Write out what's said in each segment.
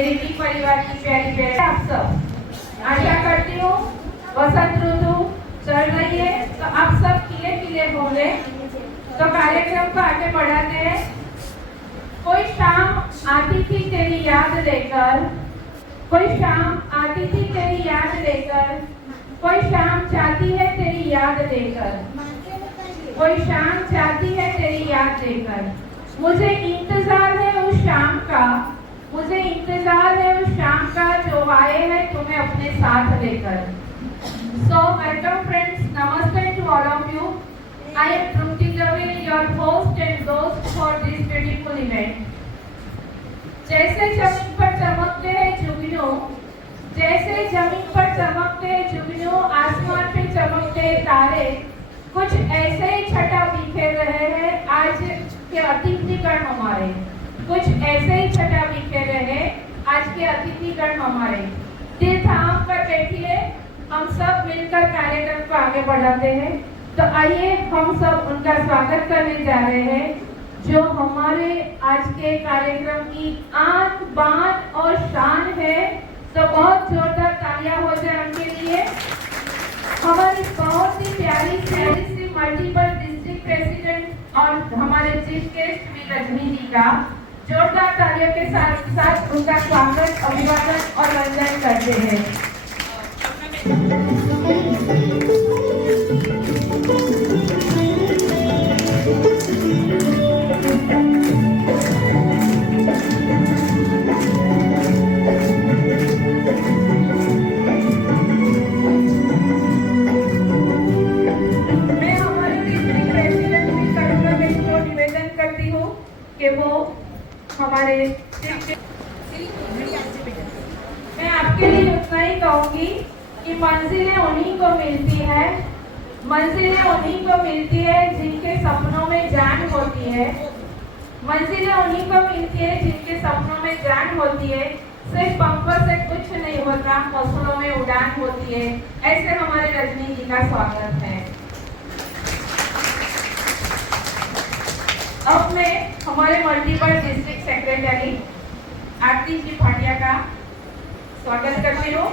मेरे भी परिवार की प्यारी प्यारी आप सब। आशा करती हूँ वसंत ऋतु चल रही है तो आप सब खिले खिले होंगे। तो कार्यक्रम को आगे बढ़ाते हैं। कोई शाम आती थी तेरी याद लेकर, कोई शाम आती थी तेरी याद लेकर, कोई शाम चाहती है तेरी याद लेकर, कोई शाम चाहती है तेरी याद लेकर। मुझे इंतजार है उस शाम का, मुझे इंतजार है उस शाम का जो आए हैं तुम्हें अपने साथ लेकर। So welcome friends, namaste to all of you. I am Trupti Dave, your host and host for this beautiful event. जैसे जमीन पर चमकते हैं जुगनू, जैसे जमीन पर चमकते हैं जुगनू, आसमान पे चमकते हैं तारे, कुछ ऐसे ही छटा बिखेर रहे हैं आज के अतिथिगण हमारे, कुछ ऐसे ही छटा बिखेर रहे हैं आज के अतिथिगण हमारे। दिल थाम कर बैठिए, हम सब मिलकर कार्यक्रम को आगे बढ़ाते हैं। तो आइए हम सब उनका स्वागत करने जा रहे हैं जो हमारे आज के कार्यक्रम की आन बान और शान है। तो बहुत जोरदार तालियां हो जाए उनके लिए। हमारी बहुत ही प्यारी सी मल्टीपल डिस्ट्रिक्ट प्रेसिडेंट और हमारे चीफ गेस्ट भी रजनी जी का जोरदार तालियों के साथ उनका स्वागत, अभिवादन और वंदन करते हैं। हमारे मैं आपके लिए उतना ही कहूंगी कि मंजिलें उन्हीं को मिलती है, मंजिलें उन्हीं को मिलती है जिनके सपनों में जान होती है, मंजिलें उन्हीं को मिलती है जिनके सपनों में जान होती है। सिर्फ पंखों से कुछ नहीं होता, हौसलों में उड़ान होती है। ऐसे हमारे रजनी जी का स्वागत है। अब मैं हमारे मल्टीपल डिस्ट्रिक्ट सेक्रेटरी आरती जी भाटिया का स्वागत करती हूँ।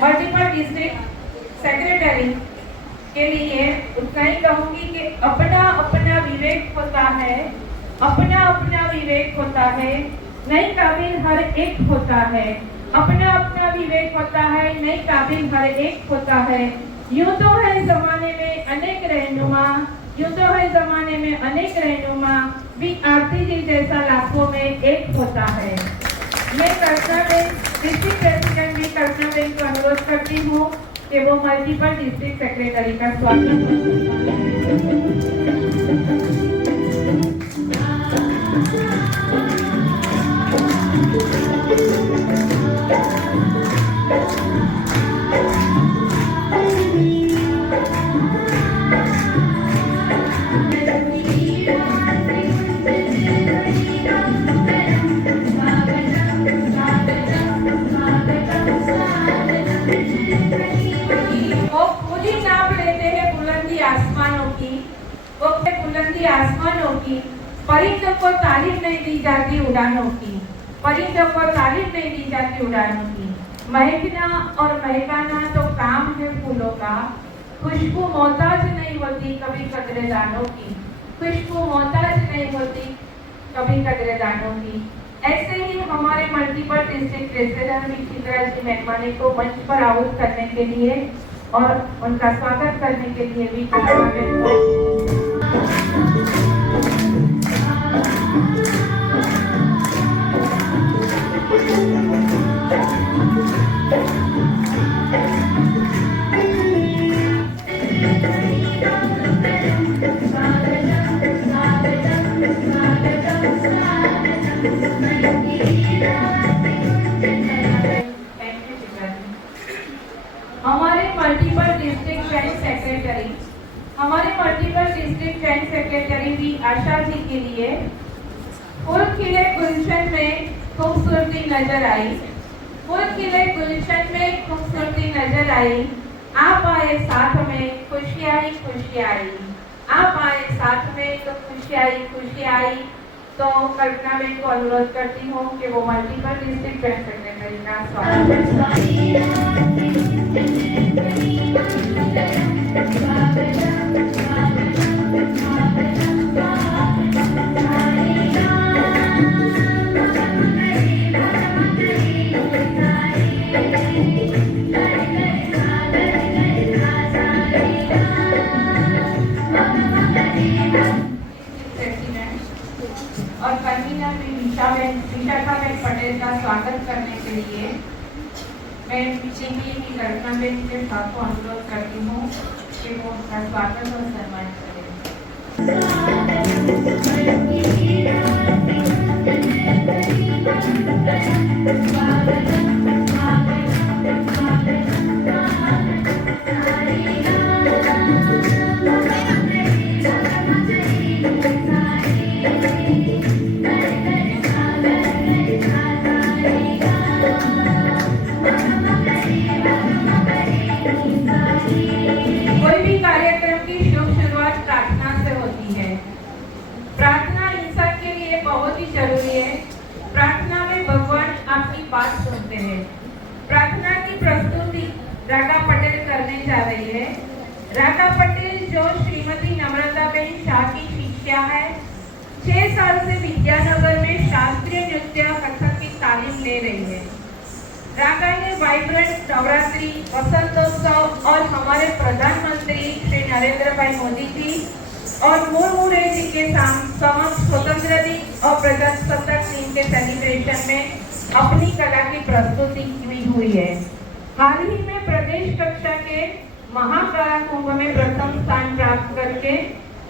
मल्टीपल डिस्ट्रिक्ट सेक्रेटरी के लिए उतना ही कहूँगी कि अपना अपना विवेक होता है, अपना अपना विवेक होता है, नई काबिल हर एक होता है, अपना अपना विवेक होता है, नई काबिल हर एक होता है। यूं तो है जमाने में अनेक रहनुमा, यूं तो है जमाने में अनेक रहनुमा, भी आरती जी जैसा लाखों में एक होता है। मैं कर्तव्य डिस्ट्रिक्ट प्रेसिडेंट भी कर्तव्य को अनुरोध करती हूँ कि वो मल्टीपल डिस्ट्रिक्ट सेक्रेटरी का स्वागत आसमानों की, परिंदों को तारीफ नहीं दी जाती उड़ानों की, परिंदों को तारीफ नहीं दी जाती उड़ानों की। महकना और महकाना तो काम है फूलों का, खुशबू मोहताज नहीं होती कभी कदरेदानों की, खुशबू मोहताज नहीं होती कभी कदरेदानों की। ऐसे ही हमारे multiple district president Chitra ji मेहमानी को मंच पर आहुत करने के लिए और उनका स्वागत करने के लिए भी हमारे मल्टीपल डिस्ट्रिक्ट जॉइंट सेक्रेटरी भी आशा जी के लिए फूल खिले गुलशन में खूबसूरती नजर आई, फूल खिले गुलशन में खूबसूरती नजर आई। आप आए साथ में खुशी आई, खुशी आई, आप आए साथ में तो खुशी आई, खुशी आई। तो कल्पना बेन को अनुरोध करती हूँ कि वो मल्टीपल डिस्ट्रिक्ट बैंक सेक्रेटरी का स्वागत। और कन्वीनर में विशाखाबेन पटेल का स्वागत करने के लिए मैं पीछे की कल्पना बेन के साथ को अनुरोध करती हूँ कि वो उनका स्वागत और सम्मान बात सुनते हैं। प्रार्थना की प्रस्तुति राका पटेल करने जा रही है। राका पटेल जो श्रीमती नम्रताबेन शाह की शिष्या है, 6 साल से विद्यानगर में शास्त्रीय नृत्य कथक की तालीम ले रही है। राका ने वाइब्रेंट नवरात्रि, वसंतोत्सव और हमारे प्रधानमंत्री श्री नरेंद्र भाई मोदी जी और मुर्मू जी के समक्ष स्वतंत्र दिन और प्रजासत्ताक दिन के सेलिब्रेशन में अपनी कला की प्रस्तुति की हुई है। हाल ही में प्रदेश कक्षा के महाकला कुंभ में प्रथम स्थान प्राप्त करके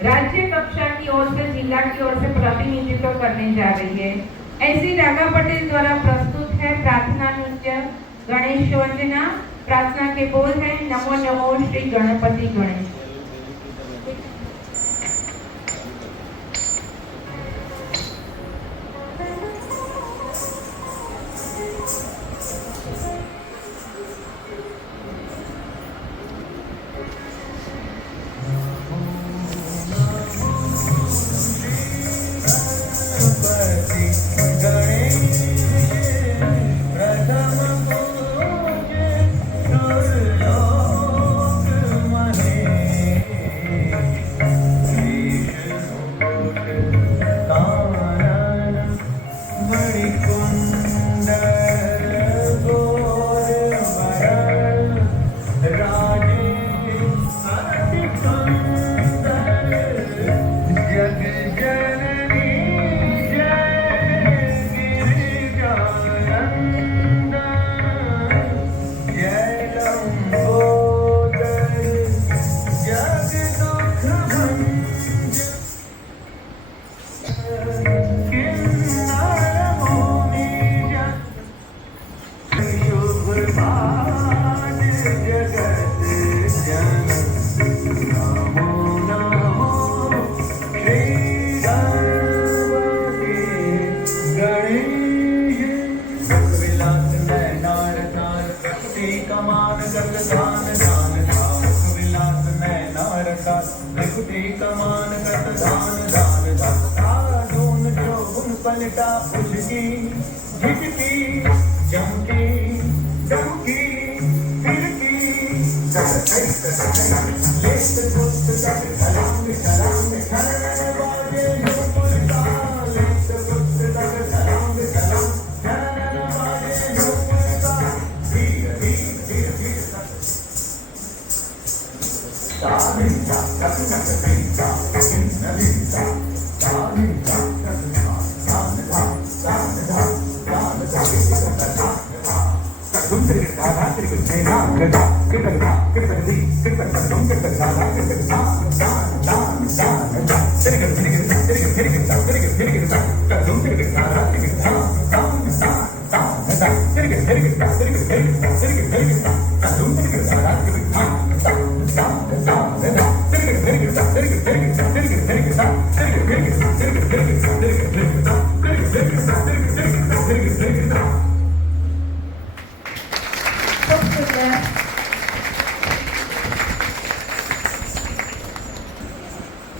राज्य कक्षा की ओर से जिला की ओर से प्रतिनिधित्व करने जा रही है। ऐसी राका पटेल द्वारा प्रस्तुत है प्रार्थना नृत्य गणेश वंदना। प्रार्थना के बोल है नमो नमो श्री गणपति गणेश। पलटा उसकी झिटकी चमकी चमकी फिरकी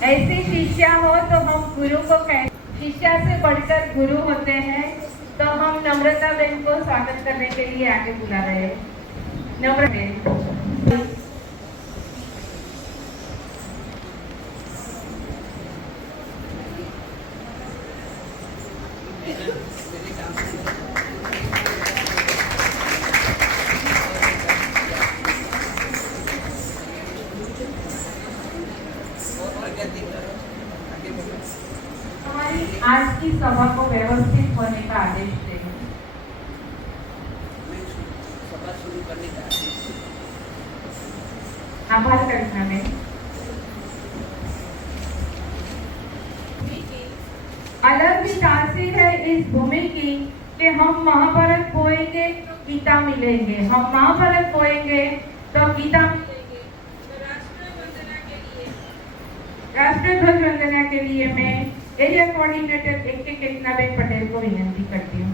ऐसी शिष्या हो तो हम गुरु को शिष्या से जब गुरु होते हैं तो हम नम्रता बहन को स्वागत करने के लिए आगे बुला रहे हैं। नम्र बहन। हमारी आज की सभा को व्यवस्थित होने का आदेश दें। सभा शुरू करने का आभार करना में अलग भी तासीर है इस भूमि की कि हम महाभारत बोएंगे तो गीता मिलेंगे, हम महाभारत बोएंगे तो गीता मिलेंगे। तो राष्ट्रीय ध्वज वंदना के लिए मैं एरिया कोऑर्डिनेटर एक केतनाबेन पटेल को विनती करती हूँ।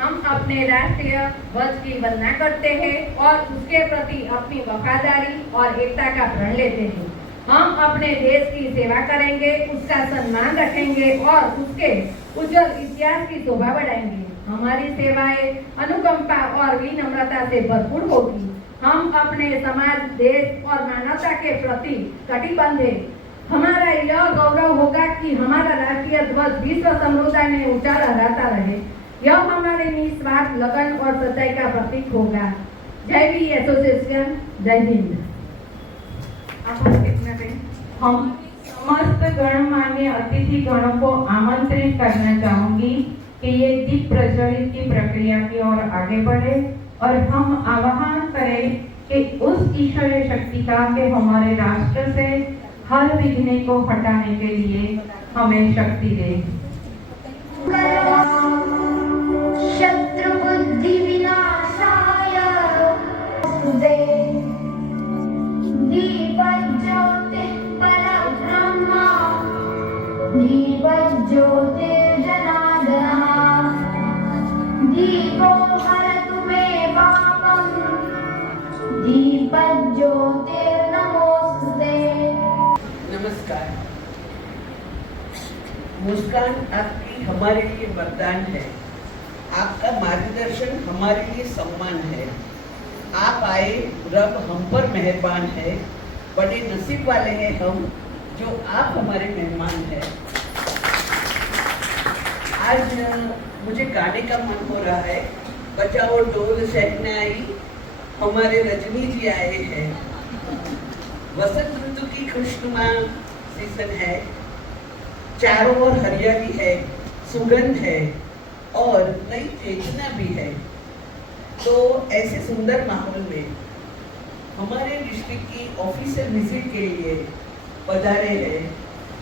हम अपने राष्ट्रीय ध्वज की वंदना करते हैं और उसके प्रति अपनी वफादारी और एकता का प्रण लेते हैं। हम अपने देश की सेवा करेंगे, उसका सम्मान रखेंगे और उसके उज्जवल इतिहास की शोभा बढ़ाएंगे। हमारी सेवाएं अनुकंपा और विनम्रता से भरपूर होगी। हम अपने समाज, देश और मानवता के प्रति कटिबद्ध हैं। हमारा यह गौरव होगा कि हमारा राष्ट्रीय ध्वज विश्व समुदाय में ऊंचा लहराता रहे। यह हमारे निस्वार्थ लगन और सच्चाई का प्रतीक होगा। जय भी एसोसिएशन, जय हिंद। हम समस्त गणमान्य अतिथि गणों को आमंत्रित करना चाहूंगी कि ये दीप प्रज्वलित की प्रक्रिया की ओर आगे बढ़े और हम आह्वान करें कि उस ईश्वरीय शक्ति का कि हमारे राष्ट्र से हर विघ्न को हटाने के लिए हमें शक्ति दे। शत्रु बुद्धि विनाशाय सुदे दीपज्योति परब्रह्म दीपज्योति जनार्दनः दीपो हरतु मे पापम् दीपज्योति नमोस्तुते। नमस्कार। मुस्कान आपकी हमारे लिए वरदान है। आपका मार्गदर्शन हमारे लिए सम्मान है। आप आए, रब हम पर मेहरबान है। बड़े नसीब वाले हैं हम जो आप हमारे मेहमान हैं। आज मुझे गाने का मन हो रहा है। बजाओ ढोल शहनाई, हमारे रजनी जी आए हैं। वसंत ऋतु की खुशनुमा सीजन है। चारों ओर हरियाली है, सुगंध है और नई चेतना भी है। तो ऐसे सुंदर माहौल में हमारे डिस्ट्रिक्ट की ऑफिशियल विजिट के लिए पधारे हैं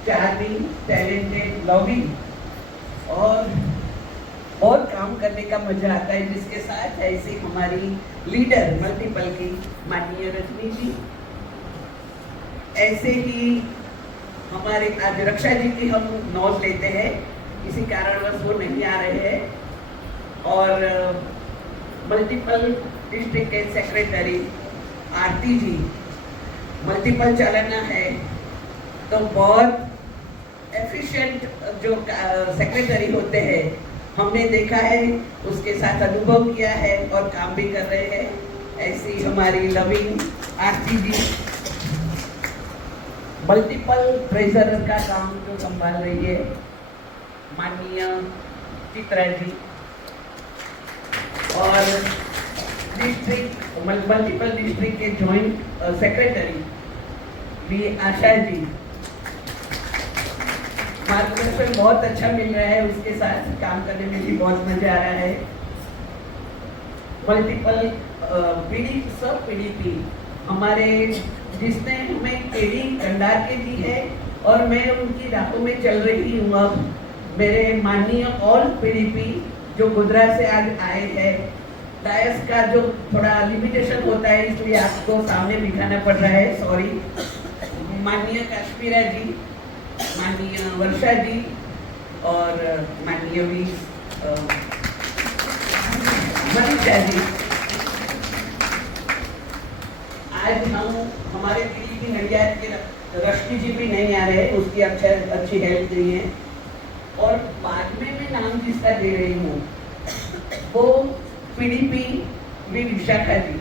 4 दिन टैलेंटेड, लविंग और बहुत काम करने का मजा आता है, जिसके साथ ऐसे हमारी लीडर मल्टीपल की माननीय रजनी जी, ऐसे ही हमारे आज रक्षा जी की हम नोट लेते हैं, किसी कारणवश वो नहीं आ रहे हैं। और मल्टीपल डिस्ट्रिक्ट के सेक्रेटरी आरती जी, मल्टीपल चलाना है तो बहुत एफिशिएंट जो सेक्रेटरी होते हैं हमने देखा है, उसके साथ अनुभव किया है और काम भी कर रहे हैं। ऐसी हमारी लविंग आरती जी मल्टीपल ट्रेजरर का काम जो संभाल रही है, माननीय चित्रा जी और डिस्ट्रिक्ट मल्टीपल डिस्ट्रिक्ट के जॉइंट सेक्रेटरी भी आशा जी, मार्गदर्शन बहुत अच्छा मिल रहा है, उसके साथ काम करने में भी बहुत मजा आ रहा है। मल्टीपल पीढ़ी सब पीढ़ी हमारे जिसने हमें केडी कंडार के दी है और मैं उनकी राहों में चल रही हूँ। अब मेरे माननीय ऑल पीडीपी जो गुजरात से आज आए हैं, डायस का जो थोड़ा लिमिटेशन होता है इसलिए आपको सामने दिखाना पड़ रहा है, सॉरी। माननीय काश्मीरा जी, माननीय वर्षा जी और माननीय भी मनीषा जी, आज हम हमारे पीडीपी नडियाद के रश्मि जी भी नहीं आ रहे, उसकी अच्छी हेल्प नहीं है। और बाद में मैं नाम जिसका दे रही हूँ वो पीडीपी भी विशाखा जी।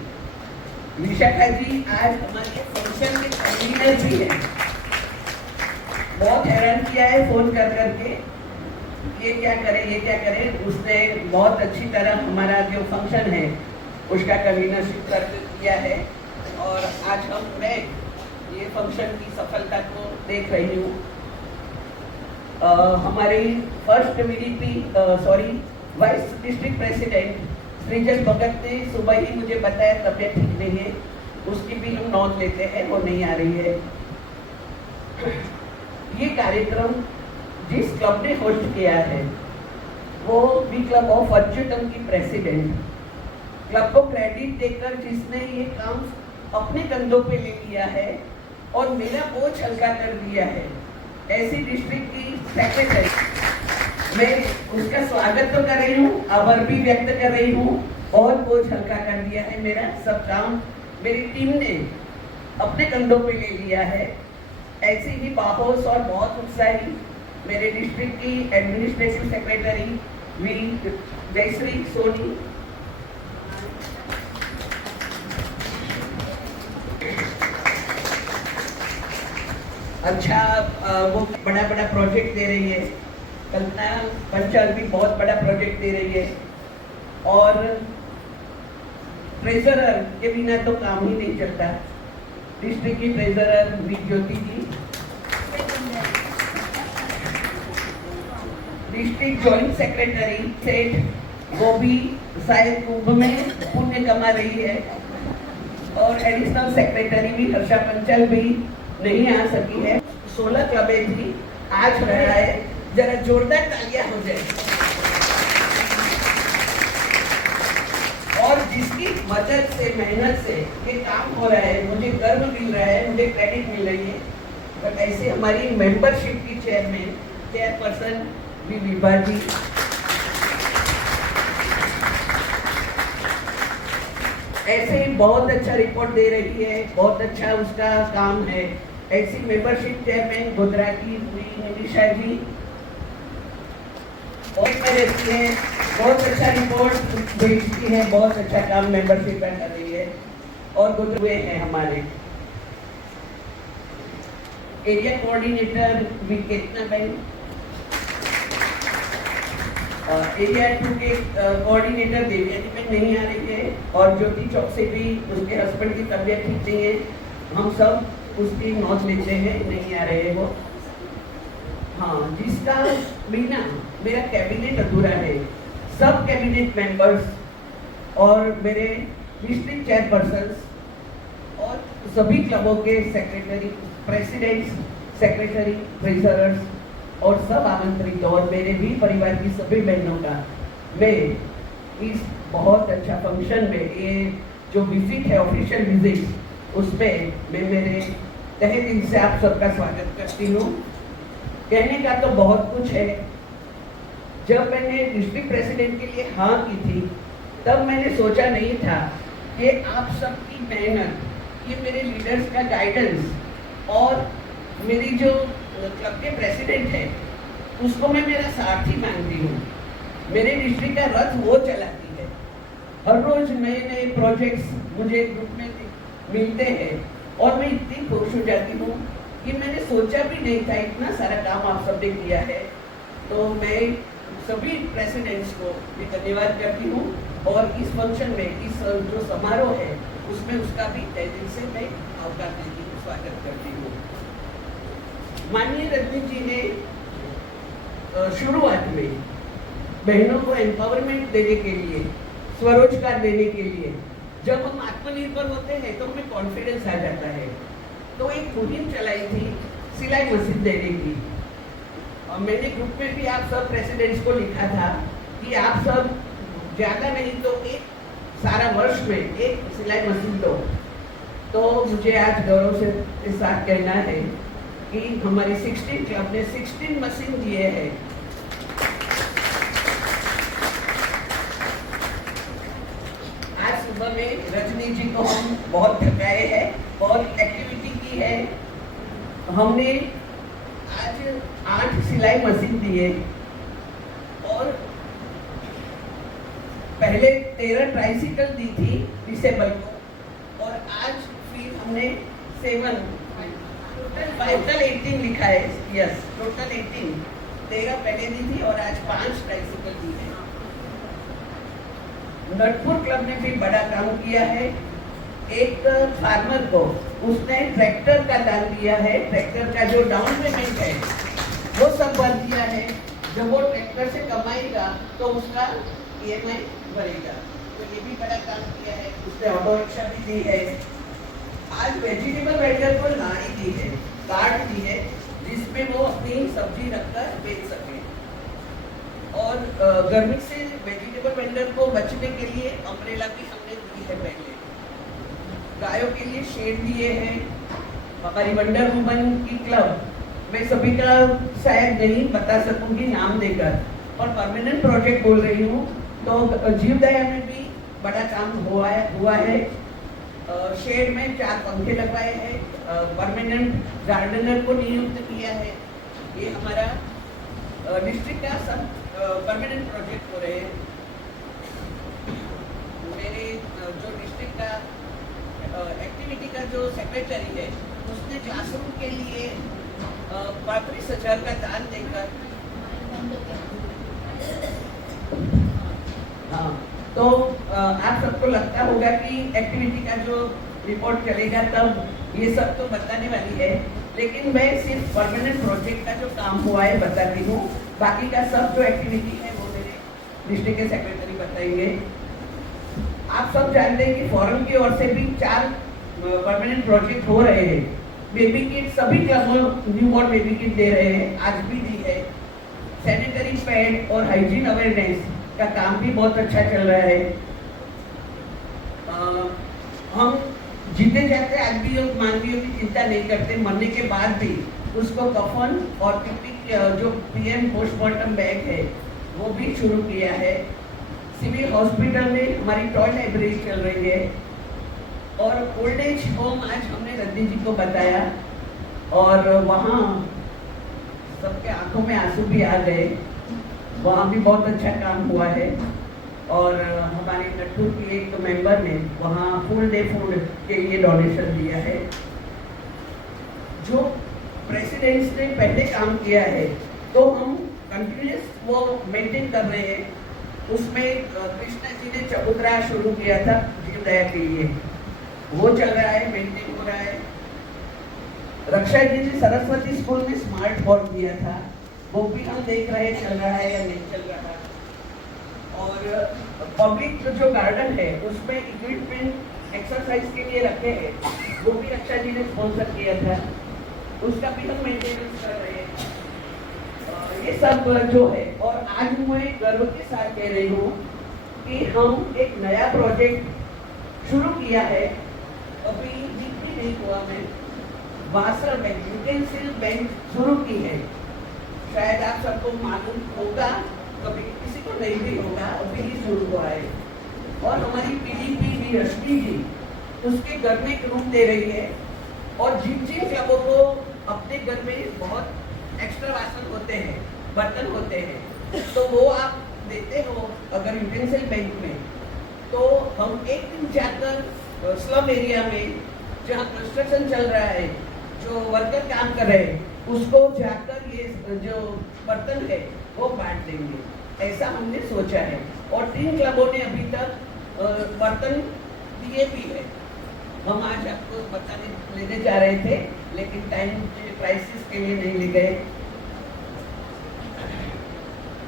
विशाखा जी आज हमारे फंक्शन में कन्वीनर भी है। बहुत हैरान किया है फोन कर करके, ये क्या करें। उसने बहुत अच्छी तरह हमारा जो फंक्शन है उसका कन्वीनरशिप कर दिया है और आज मैं ये फंक्शन की सफलता को देख रही हूँ। हमारी first vice district president Srijan Bhagat ने सुबह ही मुझे बताया तबीयत ठीक नहीं है, उसकी भी हम नोट लेते हैं, वो नहीं आ रही है। ये कार्यक्रम जिस क्लब ने होस्ट किया है वो बी क्लब ऑफ अच्युतम की प्रेसिडेंट, क्लब को क्रेडिट देकर जिसने ये काम अपने कंधों पे ले लिया है और मेरा बोझ हल्का कर दिया है, ऐसी डिस्ट्रिक्ट की सेक्रेटरी, मैं उसका स्वागत तो कर रही हूँ, आभार भी व्यक्त कर रही हूँ। और बोझ हल्का कर दिया है मेरा, सब काम मेरी टीम ने अपने कंधों पे ले लिया है। ऐसे ही बाहोश और बहुत उत्साही मेरे डिस्ट्रिक्ट की administrative secretary V Jayshree Soni, अच्छा वो बड़ा प्रोजेक्ट दे रही है। कल्पना पंचाल भी बहुत बड़ा प्रोजेक्ट दे रही है और ट्रेजरर के बिना तो काम ही नहीं चलता। डिस्ट्रिक्ट की treasurer V Jyoti ji, district joint secretary Seth, वो भी शायद कुंभ में पुण्य कमा रही है। और एडिशनल सेक्रेटरी भी हर्षा पंचाल भी नहीं आ सकी है। 16 क्लबें थी, आज रहा है, जरा जोरदार तालियां हो जाए। और जिसकी मदद से मेहनत से ये काम हो रहा है, मुझे गर्व मिल रहा है, मुझे क्रेडिट मिल रही है। तो ऐसे हमारी मेंबरशिप की चेयरपर्सन वी विभा जी, ऐसे ही बहुत अच्छा रिपोर्ट दे रही है, बहुत अच्छा उसका काम है। ऐसी मेंबरशिप चेयरमैन गोधरा की निशा जी और मेरे से बहुत अच्छा रिपोर्ट भेजती है, बहुत अच्छा काम मेंबरशिप में कर रही है। और गुजरे हैं हमारे एरिया कोऑर्डिनेटर वी केतना बहन, एरिया 2 के कोऑर्डिनेटर देविया जी में नहीं आ रही है और ज्योति चौक से भी उसके हस्बैंड की तबीयत ठीक नहीं है, हम सब उसकी नोट लेते हैं, नहीं आ रहे वो। हाँ, जिसका बिना मेरा कैबिनेट अधूरा है। सब कैबिनेट मेंबर्स और मेरे डिस्ट्रिक्ट चेयरपर्सन्स और सभी क्लबों के सेक्रेटरी, प्रेसिडेंट्स, सेक्रेटरी, ट्रेजरर्स और सब आमंत्रित और मेरे भी परिवार की सभी बहनों का मैं इस बहुत अच्छा फंक्शन में, ये जो विजिट है ऑफिशियल विजिट, उसमें मैं मेरे तहे दिल से आप सबका स्वागत करती हूँ। कहने का तो बहुत कुछ है। जब मैंने डिस्ट्रिक्ट प्रेसिडेंट के लिए हाँ की थी तब मैंने सोचा नहीं था कि आप सबकी मेहनत, ये मेरे लीडर्स का गाइडेंस और मेरी जो क्लब के प्रेसिडेंट है उसको मैं मेरा सारथी मानती हूँ। मेरे डिस्ट्रिक्ट का रथ वो चलाती है। हर रोज नए नए प्रोजेक्ट्स मुझे ग्रुप में मिलते हैं और मैं इतनी खुश हो जाती हूँ कि मैंने सोचा भी नहीं था इतना सारा काम आप सबने किया है। तो मैं सभी प्रेसिडेंट्स को भी धन्यवाद करती हूँ और इस फंक्शन में, इस जो समारोह है उसमें उसका भी तहे दिल से मैं आवकार देती हूँ, स्वागत करती हूँ। माननीय रजनी जी ने शुरुआत में बहनों को एम्पावरमेंट देने के लिए, स्वरोजगार देने के लिए, जब हम आत्मनिर्भर होते हैं तो हमें कॉन्फिडेंस आ जाता है, तो एक मुहिम चलाई थी सिलाई मशीन देने की। और मैंने ग्रुप में भी आप सब प्रेसिडेंट्स को लिखा था कि आप सब ज़्यादा नहीं तो एक सारा वर्ष में एक सिलाई मशीन दो। तो मुझे आज गौरव से के साथ कहना है कि हमारी 16 क्लब ने 16 मशीन दिए हैं। आज सुबह में रजनी जी को हम बहुत थकाए हैं, बहुत एक्टिविटी की है। हमने आज 8 सिलाई मशीन दिए और पहले 13 ट्राइसिकल दी थी डिसेबल को और आज फिर हमने 7 टोटल 18 लिखा है। यस, टोटल 18, 13 पहले दी थी और आज 5 ट्राइसिकल दी है। नटपुर क्लब ने भी बड़ा काम किया है। एक फार्मर को उसने ट्रैक्टर का दान दिया है। ट्रैक्टर का जो डाउन पेमेंट है वो सब भर दिया है। जब वो ट्रैक्टर से कमाएगा तो उसका EMI भरेगा। तो ये भी बड़ा काम किया है। उसने ऑटो रिक्शा भी दी है। आज वेजिटेबल वेंडर को नाड़ी दी है, कार्ड दी है, जिसमें वो अपनी सब्जी रखकर बेच सके। और गर्मी से वेजिटेबल वेंडर को बचने के लिए अम्ब्रेला भी हमने दी है। पहले गायों के लिए शेड दिए हैं। हमारी वंडर वुमन की क्लब, मैं सभी का शायद नहीं बता सकूंगी नाम देकर, और परमानेंट प्रोजेक्ट बोल रही हूँ। तो जीवदया में भी बड़ा काम हुआ है। शेड में 4 पंखे लगवाए हैं। परमानेंट गार्डनर को नियुक्त किया है। ये हमारा डिस्ट्रिक्ट का सब परमानेंट प्रोजेक्ट हो रहे हैं। मेरे जो डिस्ट्रिक्ट का एक्टिविटी का जो सेक्रेटरी है उसने क्लासरूम के लिए 35,000 का दान देकर, हाँ, तो आप सबको लगता होगा कि एक्टिविटी का जो रिपोर्ट चलेगा तब ये सब तो बताने वाली है, लेकिन मैं सिर्फ परमानेंट प्रोजेक्ट का जो काम हुआ है बताती हूँ। बाकी का सब जो एक्टिविटी है वो मेरे डिस्ट्रिक्ट के सेक्रेटरी बताएंगे। आप सब जानते हैं कि फॉरम की ओर से भी 4 परमानेंट प्रोजेक्ट हो रहे हैं। बेबी किट सभी क्लबों न्यू बॉर्न बेबी किट दे रहे हैं, आज भी दी है। सैनिटरी पैड और हाइजीन अवेयरनेस का काम भी बहुत अच्छा चल रहा है। हम जीते जाते आज भी मानवीयों की चिंता नहीं करते। मरने के बाद भी उसको कफन और पीपी जो PM पोस्टमार्टम बैग है वो भी शुरू किया है। सिविल हॉस्पिटल में हमारी टॉय लाइब्रेरी चल रही है। और ओल्ड एज होम आज हमने रजनी जी को बताया और वहाँ सबके आंखों में आंसू भी आ गए। वहाँ भी बहुत अच्छा काम हुआ है। और हमारे नटपुर की एक मेंबर ने वहाँ फुल डे फूड के लिए डोनेशन दिया है। जो प्रेसिडेंट्स ने पहले काम किया है तो हम कंटिन्यूस वो मेंटेन कर रहे हैं। उसमें कृष्णा जी ने चबूतरा शुरू किया था जीवदया के लिए, वो चल रहा है, मेंटेन हो रहा है। रक्षा जी ने सरस्वती स्कूल में स्मार्ट बोर्ड दिया था, वो भी हम देख रहे हैं चल रहा है या नहीं चल रहा। और पब्लिक जो गार्डन है उसमें इक्विपमेंट एक्सरसाइज के लिए रखे हैं, वो भी रक्षा जी ने स्पॉन्सर किया था, उसका भी हम मेंटेनेंस कर रहे हैं। ये सब जो है। और आज मैं गर्व के साथ कह रही हूँ कि हम एक नया प्रोजेक्ट शुरू किया है। अभी भी नहीं हुआ, मैं वासर बैंक, यूटेंसिल बैंक शुरू की है। शायद आप सबको मालूम होगा, कभी किसी को नहीं भी होगा, अभी ही शुरू हुआ है। और हमारी PDP भी रश्मि जी उसके घर में एक रूम दे रही है। और जिन जिन क्लबों को अपने घर में बहुत एक्स्ट्रा वासन होते हैं, बर्तन होते हैं, तो वो आप देते हो अगर यूटेंसिल बैंक में, तो हम एक दिन जाकर स्लम एरिया में जहाँ कंस्ट्रक्शन चल रहा है, जो वर्कर काम कर रहे हैं, उसको जाकर ये जो बर्तन है वो बांट देंगे, ऐसा हमने सोचा है। और 3 क्लबों ने अभी तक बर्तन दिए भी है। हम आज आपको बताने लेने जा रहे थे, लेकिन टाइम क्राइसिस के लिए नहीं ले गए।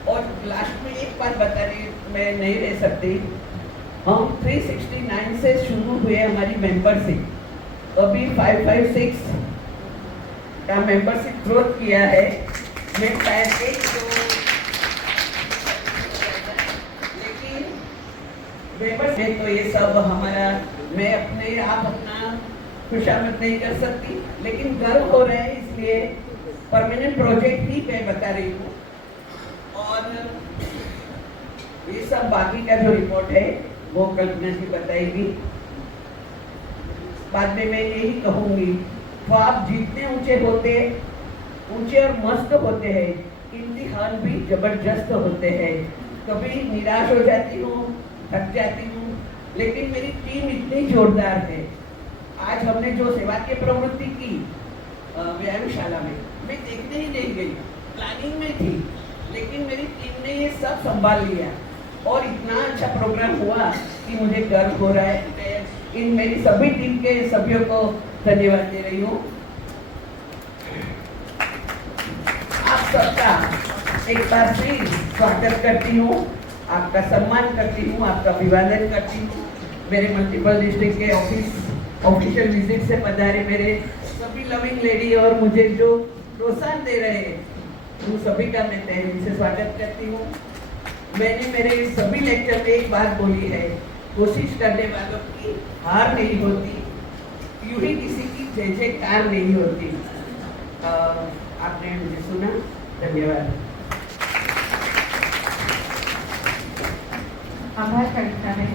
और लास्ट में एक बात बताने मैं नहीं रह सकती, हम 369 से शुरू हुए हमारी मेंबरशिप, अभी 556 का मेंबरशिप ग्रोथ किया है। मैं शायद लेकिन मेंबर्स में तो ये सब हमारा, मैं अपने आप अपना खुशामद नहीं कर सकती, लेकिन गर्व हो रहा है, इसलिए परमानेंट प्रोजेक्ट ही मैं बता रही हूँ। और ये सब बाकी का जो रिपोर्ट है वो कल्पना जी बताएगी। बाद में मैं यही कहूँगी ख्वाब जितने ऊंचे और मस्त होते हैं, इम्तिहान भी जबरदस्त होते हैं। कभी निराश हो जाती हूँ, थक जाती हूँ, लेकिन मेरी टीम इतनी जोरदार है। आज हमने जो सेवा की प्रवृत्ति की व्यायामशाला में, मैं देखने ही नहीं गई, प्लानिंग में थी, लेकिन मेरी टीम ने ये सब संभाल लिया और इतना अच्छा प्रोग्राम हुआ कि मुझे गर्व हो रहा है। मैं इन मेरी सभी टीम के सभ्यों को धन्यवाद दे रही हूँ। आप सबका एक बार फिर स्वागत करती हूँ, आपका सम्मान करती हूँ, आपका अभिवादन करती हूँ। मेरे मल्टीपल डिस्ट्रिक्ट के ऑफिशियल विजिट से पधारे मेरे सभी लविंग लेडी और मुझे जो प्रोत्साहन दे रहे हैं, उन सभी का मैं तहे दिल से स्वागत करती हूँ। मैंने मेरे सभी लेक्चर में एक बात बोली है, कोशिश करने वालों की हार नहीं होती, यूं ही किसी की जय जयकार नहीं होती। आपने मुझे सुना, धन्यवाद। आभार करता है।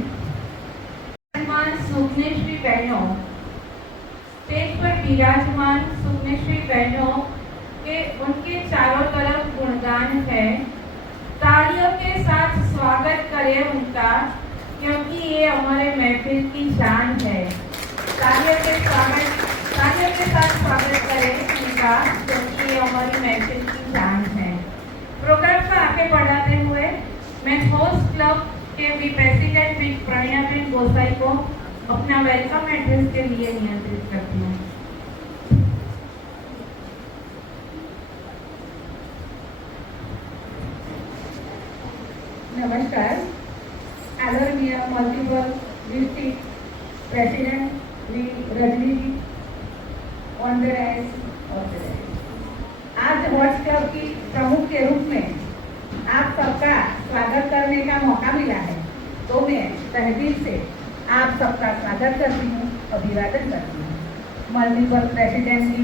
सुग्नेश्वरी बहनों, स्टेज पर विराजमान सुग्नेश्वरी बहनों के उनके चारों तरफ गुणगान है। तालियों के साथ स्वागत करें उनका, क्योंकि ये हमारे महफिल की शान है। तालियों के साथ स्वागत करें उनका, क्योंकि ये हमारी महफिल की शान है। प्रोग्राम को आगे बढ़ाते हुए मैं होस्ट क्लब के भी प्रेसिडेंट भी प्रणयाबेन गोसाई को अपना वेलकम एड्रेस के लिए नियंत्रित करती हूँ। नमस्कार। आदरणीय multiple district president Shri Rajni ji on the rise, आज हॉट्स क्लब की प्रमुख के रूप में आप सबका स्वागत करने का मौका मिला है, तो मैं तहे दिल से आप सबका स्वागत करती हूँ, अभिवादन करती हूँ। मल्टीपल प्रेसिडेंट की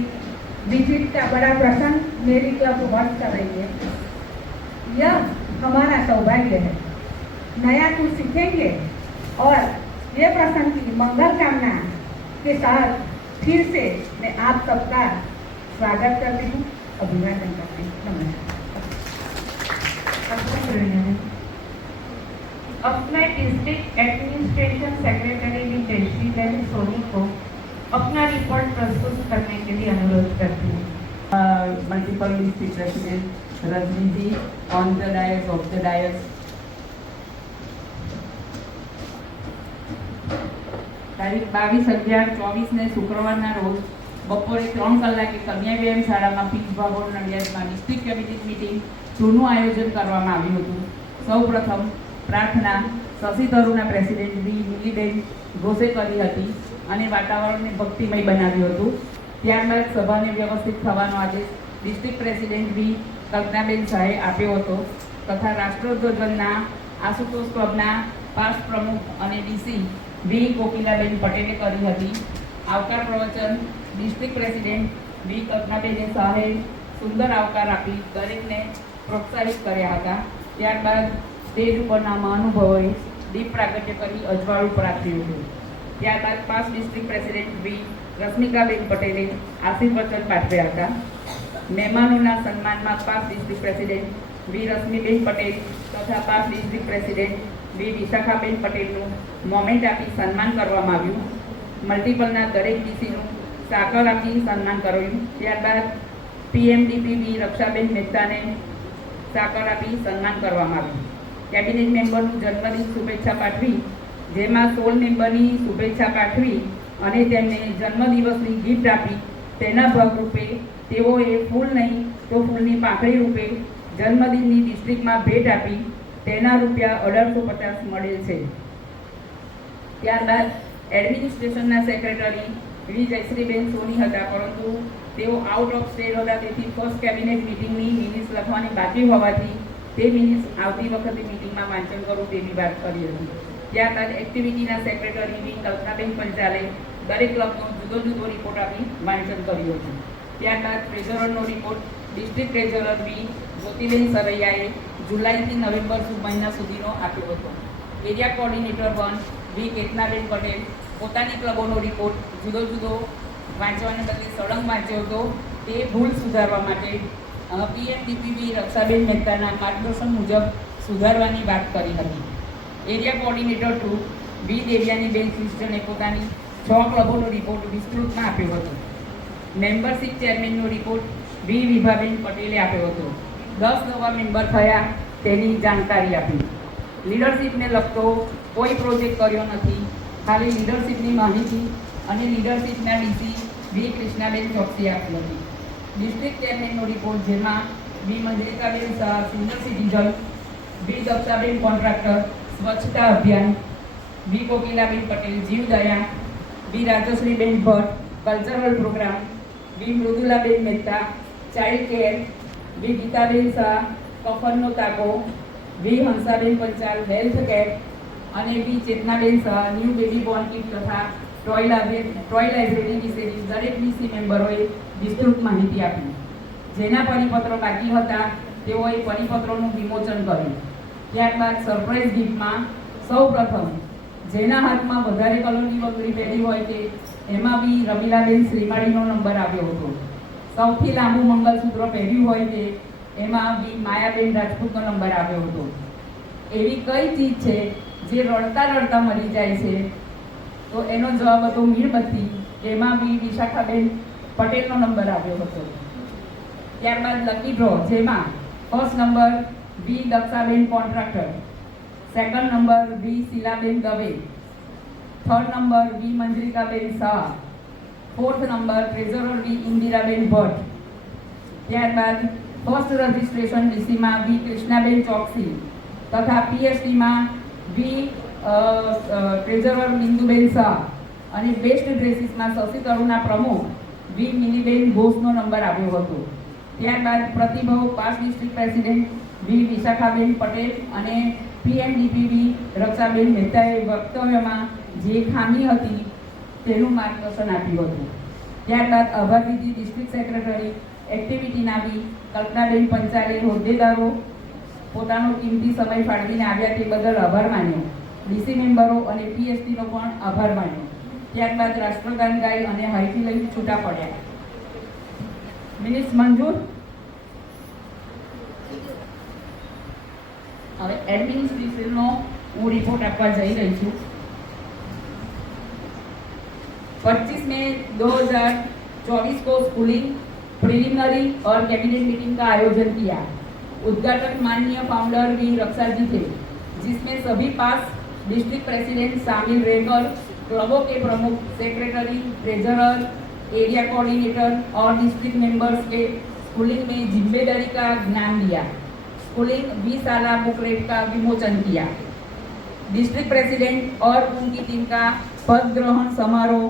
विजिट का बड़ा प्रसंग मेरी क्लब हॉट्स कर रही है। यह हमारा सौभाग्य है, नया कुछ सीखेंगे और ये प्रसंग की मंगल कामना के साथ फिर से मैं आप सबका स्वागत करती हूँ, अभिवादन करती हूँ। नमस्कार। अपना डिस्ट्रिक्ट एडमिनिस्ट्रेशन सेक्रेटरी जयश्री बहन सोनी को अपना रिपोर्ट प्रस्तुत करने के लिए अनुरोध करती हूँ। Multiple district president Rajni ji on the dais of the dais. તારીખ 22/11/24 શુક્રવારના રોજ બપોરે 3 કલાકે કન્યા વ્યાયામ શાળામાં પીસ ભાગોળ નડિયાદમાં ડિસ્ટ્રિક્ટ કેબિનેટ મીટિંગ 2નું આયોજન કરવામાં આવ્યું હતું। સૌપ્રથમ પ્રાર્થના શશી તરુના પ્રેસિડેન્ટ શ્રી નીલીબેન ઘોષે કરી હતી અને વાતાવરણને ભક્તિમય બનાવ્યું હતું। ત્યારબાદ સભાને વ્યવસ્થિત થવાનો આદેશ ડિસ્ટ્રિક્ટ પ્રેસિડેન્ટ શ્રી કલ્પનાબેન શાહે આપ્યો હતો તથા રાષ્ટ્રધ્વજવંદના આશુતોષ ક્લબના પાસ્ટ પ્રમુખ અને ડીસી વી કોકિલાબેન પટેલે કરી હતી। આવકાર પ્રવચન ડિસ્ટ્રિક્ટ પ્રેસિડેન્ટ વી કલ્પનાબેન શાહે સુંદર આવકાર આપી દરેકને પ્રોત્સાહિત કર્યા હતા। ત્યારબાદ સ્ટેજ ઉપરના મહાનુભાવોએ દીપ પ્રાગટ્ય કરી અજવાળું પ્રાપ્યું હતું। ત્યારબાદ પાસ ડિસ્ટ્રિક્ટ પ્રેસિડેન્ટ વી રશ્મિકાબેન પટેલે આશીર્વચન પાઠવ્યા હતા। મહેમાનોના સન્માનમાં પાસ ડિસ્ટ્રિક્ટ પ્રેસિડેન્ટ વી રશ્મિબેન પટેલ તથા પાસ ડિસ્ટ્રિક્ટ પ્રેસિડેન્ટ વી વિશાખાબેન પટેલનું મોમેન્ટ આપી સન્માન કરવામાં આવ્યું। મલ્ટીપલના દરેક ડીસીનું સાકર આપી સન્માન કરાયું। ત્યારબાદ પીએમડીપી વી રક્ષાબેન મહેતાને સાકર આપી સન્માન કરવામાં આવ્યું। કેબિનેટ મેમ્બરનું જન્મદિન શુભેચ્છા પાઠવી, જેમાં 16 મેમ્બરની શુભેચ્છા પાઠવી અને તેમને જન્મદિવસની ગિફ્ટ આપી તેના ભાગરૂપે તેઓએ ફૂલ નહીં તો ફૂલની પાંખડી રૂપે જન્મદિનની ડિસ્ટ્રિક્ટમાં ભેટ આપી તેના રૂપિયા 1850 મળેલ છે। ત્યારબાદ એડમિનિસ્ટ્રેશનના સેક્રેટરી વી જયશ્રીબેન સોની હતા, પરંતુ તેઓ આઉટ ઓફ સ્ટેટ હતા, તેથી ફર્સ્ટ કેબિનેટ મિટિંગની મિનિટ્સ લખવાની બાકી હોવાથી તે મિનિટ્સ આવતી વખતે મિટિંગમાં વાંચન કરવું તેવી વાત કરી હતી। ત્યારબાદ એક્ટિવિટીના સેક્રેટરી વી કલ્પનાબેન પંચાલે દરેક ક્લબનો જુદો જુદો રિપોર્ટ આપી વાંચન કર્યું હતું। ત્યારબાદ ટ્રેઝરરનો report district treasurer V Jyotiben સરૈયાએ जुलाई नवेम्बर महीना सुधीनो आप्यो हतो। Area coordinator 1 V Ketnaben Patel पोतानी क्लबोनो रिपोर्ट जुदो जुदो વાંચવાને બદલે સળંગ વાંચ્યો હતો તે ભૂલ સુધારવા માટે પીએમડીપીવી રક્ષાબેન મહેતાના માર્ગદર્શન મુજબ સુધારવાની વાત કરી હતી. એરિયા કોઓર્ડિનેટર 2 બી દેવ્યાનીબેન સિસ્ટરને પોતાની 6 ક્લબોનો રિપોર્ટ વિસ્તૃતમાં આપ્યો હતો. મેમ્બરશીપ ચેરમેનનો રિપોર્ટ વી વિભાબેન પટેલે આપ્યો હતો. 10 નવા મેમ્બર થયા તેની જાણકારી આપી. લીડરશીપને લગતો કોઈ પ્રોજેક્ટ કર્યો નથી, ખાલી લીડરશીપની માહિતી અને લીડરશીપના ડીસી વી કૃષ્ણાબેન ચોકસી આપી હતી. ડિસ્ટ્રિક્ટ ચેરમેનનો રિપોર્ટ જેમાં V Manjarikaben Shah senior citizen, V Dakshaben Contractor સ્વચ્છતા અભિયાન, વી કોકિલાબેન પટેલ જીવદયા, V Rajshriben Bhatt cultural program, V Mrudulaben Mehta child care, V Gitaben Shah કફનનો તાકો, V Hansaben Panchal health care અને V Chetnaben Shah new baby born kit તથા ટોય લાઇબ્રેરી વિશેની દરેક ડીસી મેમ્બરોએ વિસ્તૃત માહિતી આપી. જેના પરિપત્રો બાકી હતા તેઓએ પરિપત્રોનું વિમોચન કર્યું. ત્યારબાદ સરપ્રાઇઝ ગિફ્ટમાં સૌપ્રથમ જેના હાથમાં વધારે કલરની બંગડી પહેરી હોય તે એમાં બી રમીલાબેન શ્રીમાળીનો નંબર આવ્યો હતો. સૌથી લાંબુ મંગલસૂત્ર પહેર્યું હોય તે એમાં બી માયાબેન રાજપૂતનો નંબર આવ્યો હતો. એવી કઈ ચીજ છે જે રડતા રડતા મરી જાય છે? તો એનો જવાબ હતો મીણબત્તી. એમાં બી વિશાખાબેન પટેલનો નંબર આવ્યો હતો. ત્યારબાદ લકી ડ્રો જેમાં ફર્સ્ટ નંબર વી દક્ષાબેન કોન્ટ્રાક્ટર, સેકન્ડ નંબર વી શીલાબેન દવે, થર્ડ નંબર વી Manjarikaben Shah, fourth number treasurer વી ઇન્દિરાબેન ભટ્ટ. ત્યારબાદ ફર્સ્ટ રજિસ્ટ્રેશન ડીસીમાં વી કૃષ્ણાબેન ચોકસી તથા પીએચડીમાં વી ટ્રેઝરર બિંદુબેન શાહ અને બેસ્ટ ડ્રેસીસમાં શશી તરુણના પ્રમુખ વી મિનીબેન ઘોષનો નંબર આવ્યો હતો. ત્યારબાદ પ્રતિભાવ પાસ ડિસ્ટ્રિક્ટ પ્રેસિડેન્ટ વી વિશાખાબેન પટેલ અને પીએમડીપીવી રક્ષાબેન મહેતાએ વક્તવ્યમાં જે ખામી હતી તેનું માર્ગદર્શન આપ્યું હતું. ત્યારબાદ આભારવિધિ ડિસ્ટ્રિક્ટ સેક્રેટરી એક્ટિવિટીના વી કલ્પનાબેન પંચાલે હોદ્દેદારો પોતાનો કિંમતી સમય ફાળવીને આવ્યા તે બદલ આભાર માન્યો. ડીસી મેમ્બરો અને પીએસટીનો પણ આભાર માન્યો. ત્યારબાદ રાષ્ટ્રગાન ગાઈ અને હાઈથી લઈ છૂટા પડ્યા. મિનિટ્સ મંજૂર. હવે એડમિનિસ્ટ્રેશનનો હું રિપોર્ટ આપવા જઈ રહી છું. 25 मई 2024 को स्कूलिंग प्रिलिमिनरी और कैबिनेट मीटिंग का आयोजन किया. उद्घाटक माननीय फाउंडर वी रक्षा जी थे, जिसमें सभी पास डिस्ट्रिक्ट प्रेसिडेंट शामिल रहकर क्लबों के प्रमुख, सेक्रेटरी, ट्रेजरर, एरिया कोऑर्डिनेटर और डिस्ट्रिक्ट मेंबर्स के स्कूलिंग में जिम्मेदारी का ज्ञान दिया. स्कूलिंग 20 साला बुकलेट का विमोचन किया. डिस्ट्रिक्ट प्रेसिडेंट और उनकी टीम का पद ग्रहण समारोह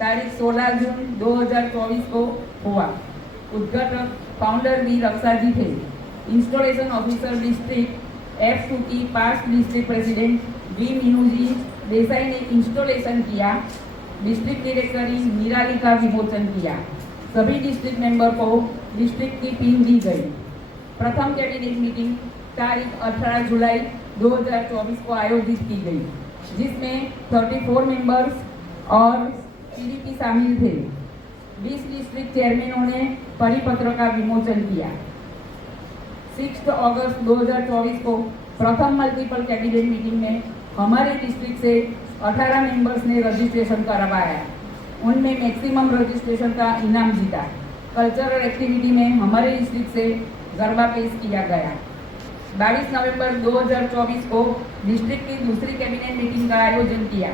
तारीख 16 जून 2024 को हुआ. उद्घाटक फाउंडर वी रक्षा जी थे. इंस्टॉलेशन ऑफिसर डिस्ट्रिक्ट F2 की past district president V Meenu ji Desai ने इंस्टॉलेशन किया. डिस्ट्रिक्ट डायरेक्टरी निराली का विमोचन किया. सभी डिस्ट्रिक्ट मेंबर को डिस्ट्रिक्ट की पिन दी गई. प्रथम कैबिनेट मीटिंग तारीख 18 जुलाई 2024 को आयोजित की गई, जिसमें 34 मेंबर्स और पीडीपी शामिल थे. 20 डिस्ट्रिक्ट चेयरमैनों ने परिपत्र का विमोचन किया. 6 अगस्त 2024 को प्रथम मल्टीपल कैबिनेट मीटिंग में हमारे डिस्ट्रिक्ट से 18 मेंबर्स ने रजिस्ट्रेशन करवाया. उनमें मैक्सिमम रजिस्ट्रेशन का इनाम जीता. कल्चरल एक्टिविटी में हमारे डिस्ट्रिक्ट से गरबा पेश किया गया. 22 नवंबर 2024 को डिस्ट्रिक्ट की दूसरी कैबिनेट मीटिंग का आयोजन किया,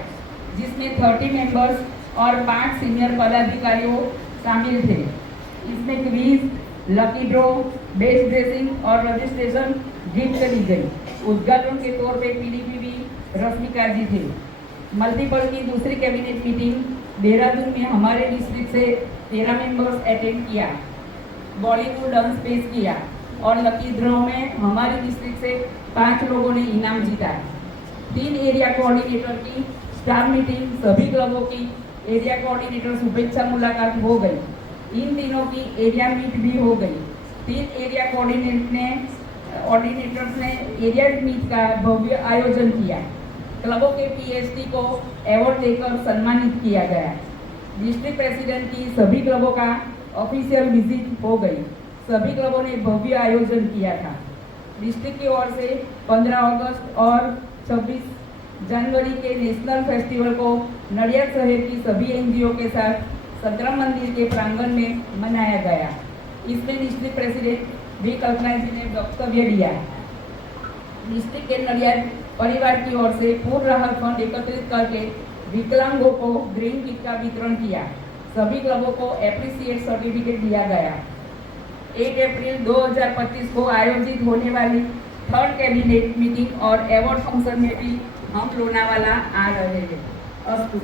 जिसमें 30 मेंबर्स और 5 सीनियर पदाधिकारियों शामिल थे. इसमें quiz, lucky draw, best dressing और रजिस्ट्रेशन गिफ्ट दी गई. उद्घाटन के तौर पे पीडीपीवी रश्मिका जी थे. मल्टीपल की दूसरी कैबिनेट मीटिंग देहरादून में हमारे डिस्ट्रिक्ट से 13 मेंबर्स अटेंड किया. बॉलीवुड डांस पेश किया और लकी ड्रॉ में हमारे डिस्ट्रिक्ट से 5 लोगों ने इनाम जीता. 3 एरिया कोऑर्डिनेटर की स्टाफ मीटिंग, सभी क्लबों की एरिया कोऑर्डिनेटर शुभेच्छा मुलाकात हो गई. इन दिनों की एरिया मीट भी हो गई. 3 एरिया कोऑर्डिनेटर्स ने एरिया मीट का भव्य आयोजन किया. क्लबों के पीएचडी को अवार्ड देकर सम्मानित किया गया. डिस्ट्रिक्ट प्रेसिडेंट की सभी क्लबों का ऑफिशियल विजिट हो गई। सभी क्लबों ने भव्य आयोजन किया था। डिस्ट्रिक्ट की ओर से 15 अगस्त और 26 जनवरी के नेशनल फेस्टिवल को नडियाद शहर की सभी एनजीओ के साथ संतराम मंदिर के प्रांगण में मनाया गया। इसमें डिस्ट्रिक्ट प्रेसिडेंट वी कल्पना जी ने वक्तव्य दिया। डिस्ट्रिक्ट के नडियाद परिवार की ओर से पूर्ण राहत फंड एकत्रित करके विकलांगों को ग्रीन किट का वितरण किया। सभी क्लबों को एप्रिसिएट सर्टिफिकेट दिया गया। 1 अप्रैल 2025 को आयोजित होने वाली 3rd कैबिनेट मीटिंग और अवार्ड फंक्शन में भी हम लोनावाला आ रहे हैं। अस्तु।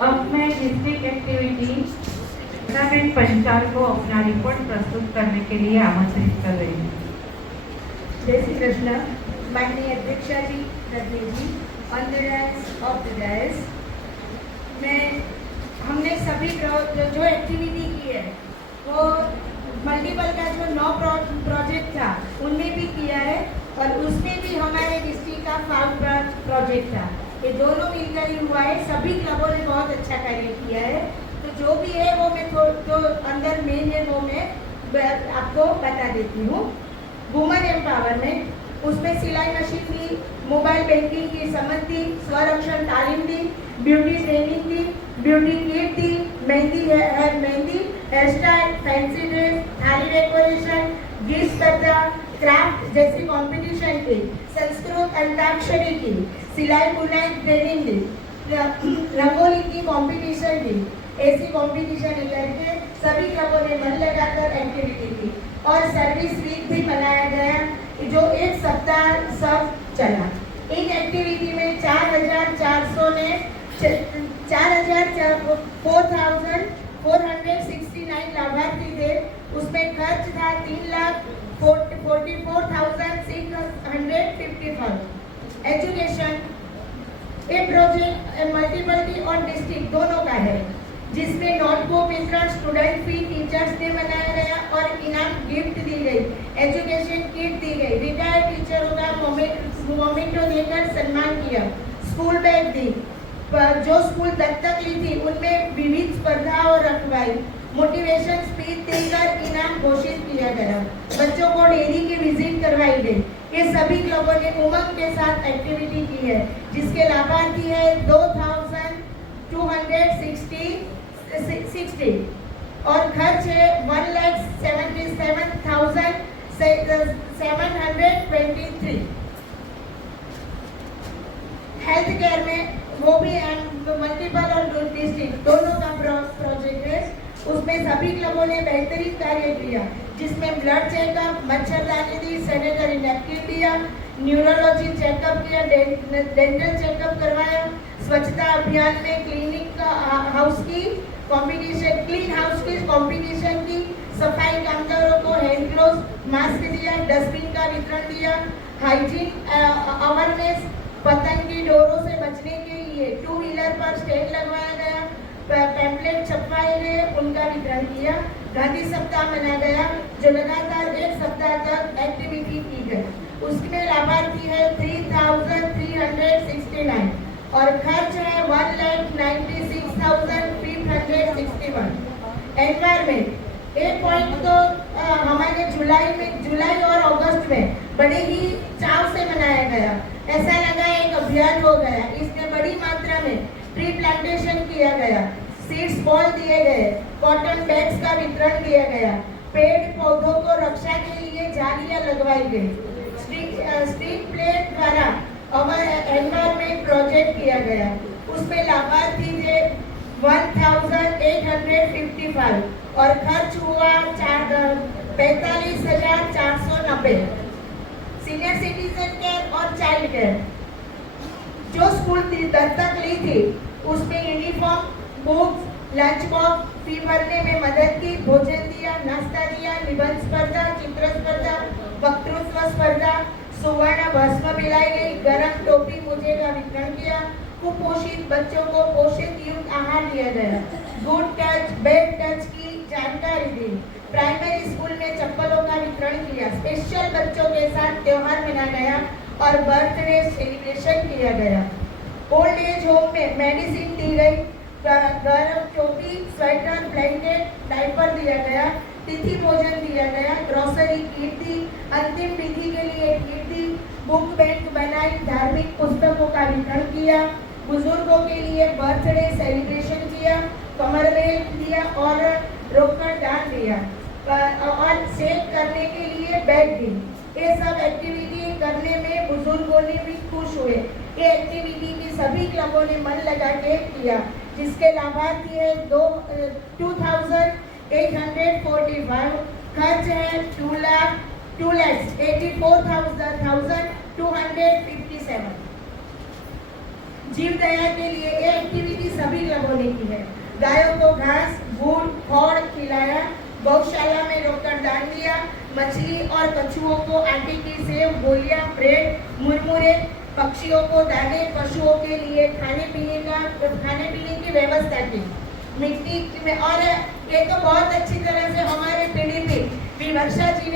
अब मैं डिस्ट्रिक्ट एक्टिविटी टूर्नामेंट पंचाल को अपना रिपोर्ट प्रस्तुत करने के लिए आमंत्रित कर रही हूँ। जय श्री कृष्ण। माननीय अध्यक्षा ji, Rajni ji, on the dais of the dais, हमने सभी जो एक्टिविटी की है वो मल्टीपल का जो 9 प्रोजेक्ट था उनमें भी किया है और उसमें भी हमारे डिस्ट्रिक्ट का 5 प्रोजेक्ट था। ये दोनों मिलकर ही हुआ है। सभी क्लबों ने बहुत अच्छा कार्य किया है। तो जो भी है वो मैं जो अंदर मेन है वो मैं आपको बता देती हूँ। वुमेन एम्पावरमेंट, उसमें सिलाई मशीन दी, मोबाइल बैंकिंग की समझ दी, स्वरक्षण तालीम दी, ब्यूटी ट्रेनिंग दी, ब्यूटी किट दी, mehndi hair style, fancy dress, thali decoration, gift स्पर्धा, क्राफ्ट जैसी कंपटीशन की, संस्कृत अंताक्षरी की, सिलाई बुनाई ट्रेनिंग दी, रंगोली की कंपटीशन दी। ऐसी कंपटीशन करके सभी क्लबों ने मन लगाकर एक्टिविटी की और सर्विस वीक भी मनाया गया जो 1 सप्ताह सब चला। एक एक्टिविटी में 4,400 ने 4,469 लाभार्थी थे। उसमें खर्च था 3,44,655। एजुकेशन, ये प्रोजेक्ट मल्टीपल और डिस्ट्रिक्ट दोनों का है, जिसमें नोटबुक वितरण, स्टूडेंट फी, टीचर्स डे मनाया गया और इनाम गिफ्ट दी गई, एजुकेशन किट दी गई, रिटायर्ड टीचरों का मोमेंटो देकर सम्मान किया, स्कूल बैग दी, जो स्कूल दत्तक ली थी उनमें विविध स्पर्धाओं रखवाई, मोटिवेशन स्पीच देकर इनाम घोषित किया गया, बच्चों को डेयरी की विजिट करवाई गई। ये सभी क्लबों ने उमंग के साथ एक्टिविटी की है, जिसके लाभार्थी है 2,260 और खर्च है 1,77,723। हेल्थ केयर में वो भी मल्टीपल और डिस्ट्रिक्ट दोनों का प्रोजेक्ट है। उसमें सभी क्लबों ने बेहतरीन कार्य किया, जिसमें ब्लड चेकअप, मच्छरदानी दी, सैनिटरी नैपकिन दिया, न्यूरोलॉजी चेकअप किया, डेंटल चेकअप करवाया, स्वच्छता अभियान में क्लीन हाउस की कंपटीशन की, सफाई कामगारों को हैंड ग्लोव्स, मास्क दिया, डस्टबिन का वितरण दिया, हाइजीन अवेयरनेस, पतंग की डोरों से बचने के लिए 2 व्हीलर पर स्टैंड लगवाया गया, पैम्पलेट छपवाए गए, उनका वितरण किया। गांधी सप्ताह मनाया गया, जो लगातार 1 सप्ताह तक एक्टिविटी की गई। उसमें लाभार्थी है 3,369 और खर्च है 1,96,561। एनवायरमेंट, एक पॉइंट तो हमारे जुलाई और अगस्त में बड़े ही चाव से मनाया गया। ऐसा लगा एक अभियान हो गया। इसमें बड़ी मात्रा में ट्री प्लांटेशन किया गया, सीड्स बॉल दिए गए, कॉटन बैग्स का वितरण किया गया, पेड़ पौधों को रक्षा के लिए जालियां लगवाई गई। स्ट्रीट प्लेट द्वारा एनवायरमेंट प्रोजेक्ट किया गया। उसमें लाभार्थी थे 1,855 और खर्च हुआ 45,490। सीनियर सिटीजन केयर और चाइल्ड केयर, जो स्कूल दत्तक ली थी उसमें यूनिफॉर्म, बुक्स, लंच बॉक्स, फी भरने में मदद की, भोजन दिया, नाश्ता दिया, निबंध स्पर्धा, चित्र स्पर्धा, वक्तृत्व स्पर्धा, सुवर्ण भस्म पिलाई गई, गरम टोपी मोजे का वितरण किया, कुपोषित बच्चों को पोषित युक्त आहार दिया गया, गुड टच, बैड टच की जानकारी दी, प्राइमरी स्कूल में चप्पलों का वितरण किया, स्पेशल बच्चों के साथ त्योहार मनाया गया और बर्थडे सेलिब्रेशन किया गया। ओल्ड एज होम में मेडिसिन दी गई, गर्म टोपी, स्वेटर, ब्लैंकेट, डायपर दिया गया, तिथि भोजन दिया गया, ग्रोसरी किट दी, अंतिम विधि के लिए किट दी, बुक बैंक बनाई, धार्मिक पुस्तकों का वितरण किया, बुजुर्गों के लिए बर्थडे सेलिब्रेशन किया, कमरबेल दिया और रोकड़ दान दिया और सेव करने के लिए बैग दी। ये सब एक्टिविटी करने में बुजुर्गों ने भी खुश हुए। ये एक्टिविटी की सभी क्लबों ने मन लगा के किया, जिसके लाभार्थी है 2,845, खर्च है 2,84,257। जीव दया के लिए ये एक्टिविटी सभी लोगों ने की है। गायों को घास, गुड़, खौड़ खिलाया, गौशाला में रोकड़ दान दिया, मछली और कछुओं को आटे की सेव, गोलियां, ब्रेड, मुरमुरे, पक्षियों को दाने, पशुओं के लिए खाने पीने की व्यवस्था की। मिट्टी में, और ये तो बहुत अच्छी तरह से हमारे पीढ़ी वर्षा जी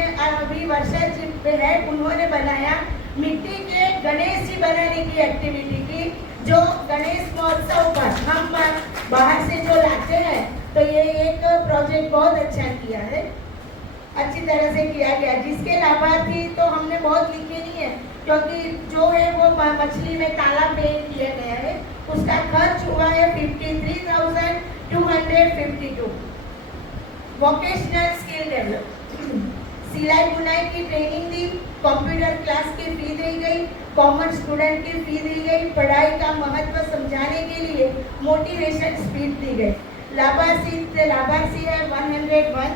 है, उन्होंने बनाया मिट्टी के गणेश जी बनाने की एक्टिविटी की, जो गणेश महोत्सव पर हम बाहर से जो लाते हैं, तो ये एक प्रोजेक्ट बहुत अच्छा किया है, अच्छी तरह से किया गया। जिसके लाभार्थी तो हमने बहुत लिखे नहीं है, क्योंकि जो है वो मछली में तालाब में किया गया है, उसका खर्च हुआ है 53,252। वोकेशनल स्किल डेवलप, सिलाई बुनाई की ट्रेनिंग दी, कंप्यूटर क्लास की फी दी गई, कॉमर्स स्टूडेंट की फी दी गई, पढ़ाई का महत्व समझाने के लिए मोटिवेशन स्पीच दी गई। लाभार्थी है 101,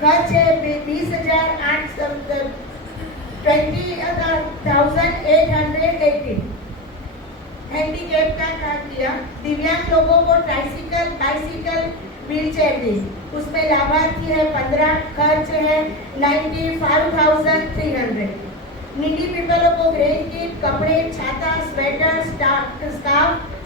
खर्च है 20,880। हैंडीकैप का काम किया, दिव्यांग लोगों को ट्राइसिकल, बाइसिकल, व्हीलचेयर दी, उसमें लाभार्थी है 15, खर्च है 95,300। नीडी पीपलों को ग्रेन किट, कपड़े, छाता, स्वेटर, स्कार्फ,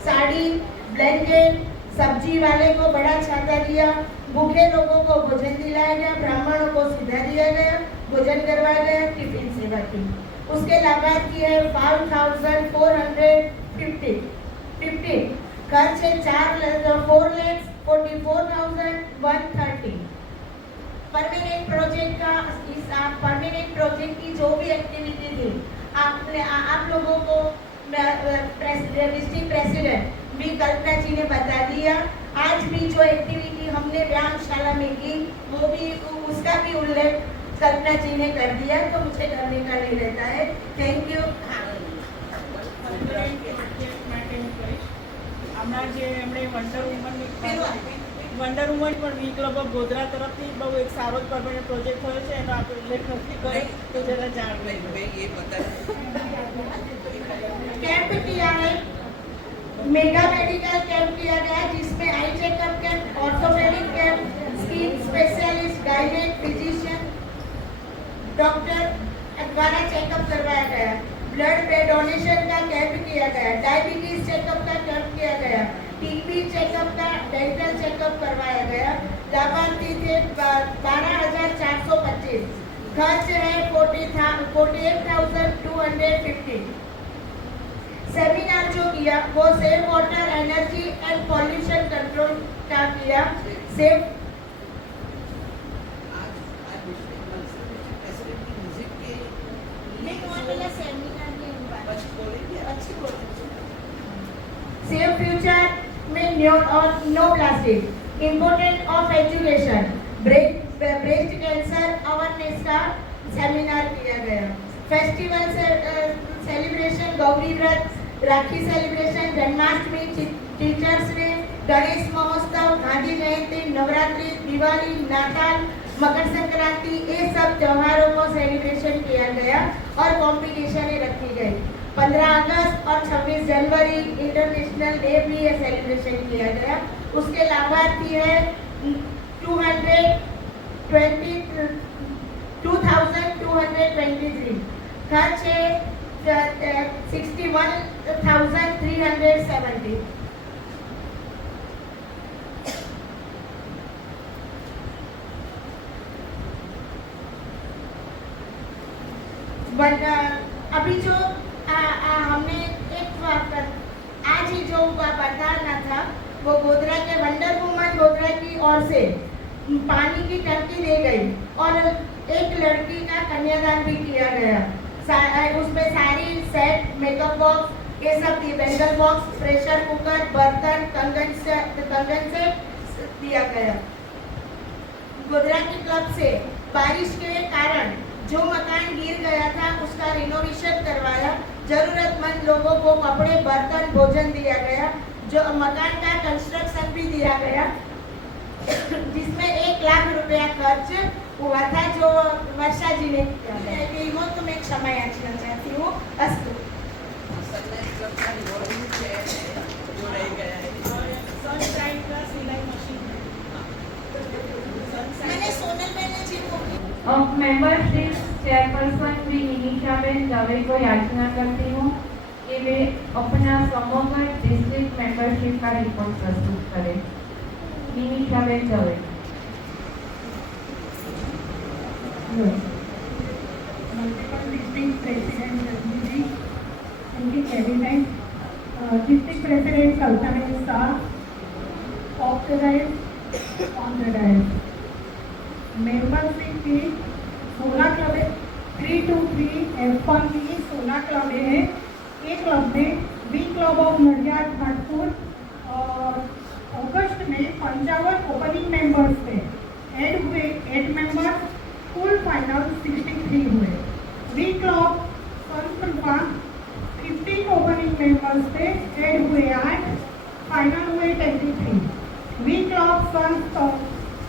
साड़ी, ब्लैंकेट, सब्जी वाले को बड़ा छाता दिया, भूखे लोगों को भोजन दिलाया गया, ब्राह्मणों को सीधा दिया गया, भोजन करवाया गया, टिफिन सेवा की। उसके लाभार्थी है 5,450, खर्च है 4,44,130। परमानेंट प्रोजेक्ट की जो भी एक्टिविटी थी, आप लोगों को डिस्ट्रिक्ट प्रेसिडेंट भी कल्पना जी ने बता दिया। आज भी जो एक्टिविटी हमने व्यायामशाला में की, वो भी उसका भी उल्लेख कल्पना जी ने कर दिया, तो मुझे करने का नहीं रहता है। Thank you. હમણાં જે એમણે વન્ડર વુમન પણ વી ક્લબ ઓફ ગોધરા તરફથી બહુ એક સારો જ પરમાનન્ટ પ્રોજેક્ટ થયો છે, એનો આપણે ઉલ્લેખ નથી કર્યો, તો જરા જાણ मैं ये बता कैंप किया है, मेगा मेडिकल कैंप किया गया, जिसमें eye checkup camp, orthopaedic camp, skin specialist, gynaec, physician, doctor द्वारा चेकअप करवाया गया। ब्लड डोनेशन का कैंप किया गया, डायबिटीज चेकअप का कैंप किया गया, टीबी चेकअप का, डेंटल चेकअप करवाया गया। लाभार्थी थे 12,425, खर्च है 48,250। सेमिनार जो किया वो save water, energy and pollution control का किया। सेव सेव फ्यूचर में no plastic, important of education, breast cancer awareness का सेमिनार किया गया। फेस्टिवल सेलिब्रेशन, गौरी व्रत, Rakhi celebration, Janmashtami, teachers day, Ganesh महोत्सव, गांधी जयंती, नवरात्रि, दिवाली, नाताल, मकर संक्रांति, ये सब त्योहारों को सेलिब्रेशन किया गया और कॉम्पिटिशन रखी गई। 15 अगस्त और 26 जनवरी इंटरनेशनल डे भी ये सेलिब्रेशन किया गया। उसके लाभार्थी है 2,223, खर्च है 61,370। अभी जो हमने एक आज ही जो बताना था वो गोधरा के वंडर वुमन गोधरा की ओर से पानी की टंकी दी गई और एक लड़की का कन्यादान भी किया गया। उसमें सारी सेट, मेकअप बॉक्स, ये सब थी, बैंगल बॉक्स, प्रेशर कुकर, बर्तन, कंगन से दिया गया। गोधरा के क्लब से बारिश के कारण जो मकान गिर गया था उसका रिनोवेशन करवाया। जरूरतमंद लोगों को कपड़े, बर्तन, भोजन दिया गया। जो मकान का कंस्ट्रक्शन भी दिया गया जिसमें 1 लाख रुपया खर्च हुआ था जो वर्षा जी ने किया हो। तो मैं क्षमा याचना चाहती हूँ। अस्तु। मैंने सोनल बनर्जी को मेंबरशिप चेयरपर्सन भी निमिषाबेन दवे को याचना करती हूँ कि वे अपना समग्र डिस्ट्रिक्ट मेंबरशिप का रिपोर्ट प्रस्तुत करें। निमिषाबेन दवे। डिस्ट्रिक्ट प्रेसिडेंट रजनी जी, उनकी cabinet, district president Kalpana Shah, observe on the dais. Membership की 16 क्लब है, 323 F1 की 16 क्लब है। एक क्लब में be club of Nadiad Bhatpur और अगस्त में 55 ओपनिंग मेंबर्स थे, ऐड हुए 8 मेंबर्स, कुल फाइनल 63 हुए। बी क्लब संस्कृपा 15 ओपनिंग मेंबर्स थे, ऐड हुए 8, फाइनल हुए 23। Be club